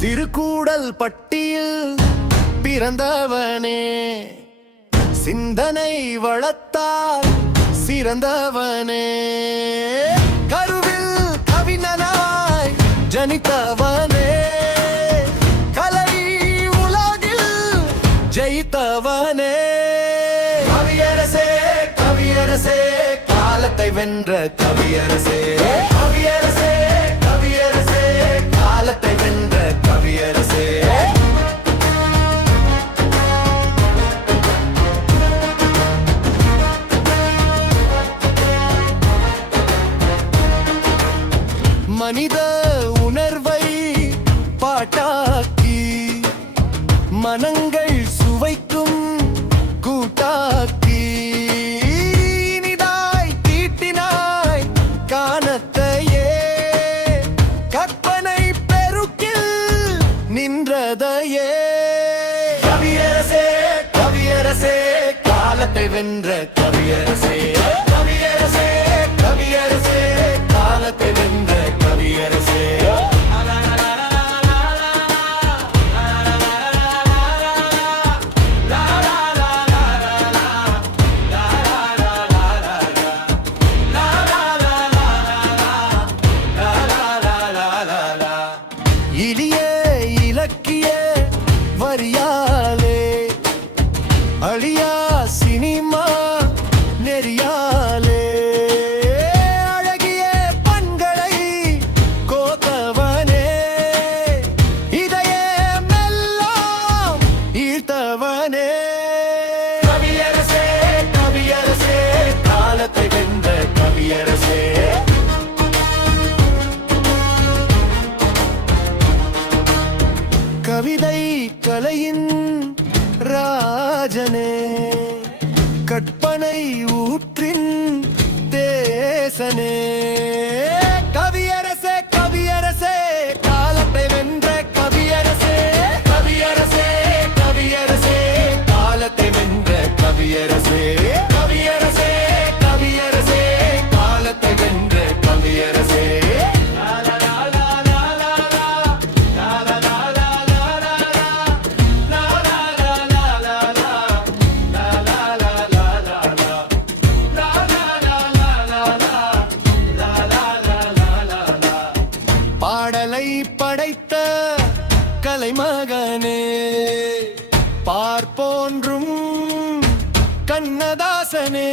சிறுகூடல் பட்டியில் பிறந்தவனே, சிந்தனை வளர்த்தால் சிறந்தவனே, கருவில் கவிஞனாய் ஜனித்தவனே, கலை உலகில் ஜெயித்தவனே, கவியரசே கவியரசே காலத்தை வென்ற கவியரசே, கவியரசே கவியரசே காலத்தை வென்ற கவியரசே. மனித உணர்வை பாட்டாக்கி மனங்கள் சுவைக்கும் கூட்டாக்கி இனிதாய் தீட்டினாய் காணத்தையே, கற்பனை பெருக்கில் நின்றதையே, கவியரசே கவியரசே காலத்தை வென்ற கவியரசே, கவியரசே கவியரசே காலத்தை வென்ற கவியரசே. இனிய இலக்கிய வரியாலே அழியா சினிமா நெறியாலே அழகிய பண்களை கோத்தவனே, இதையே மெல்லாம் ஈர்த்தவனே, கவியரசே கவியரசே காலத்தை வென்ற கவியரசே. கவிதை கலையின் ராஜனே, கற்பனை ஊற்றின் தேசனே, கவியரசே கவியரசே காலத்தை வென்ற கவியரசே, கவியரசே கவியரசே காலத்தை வென்ற கவியரசே, கவியரசே கவியரசே காலத்தை வென்ற கவியரசே. பாடலை படைத்த கலைமகனே, பார்ப்போன்றும் கண்ணதாசனே.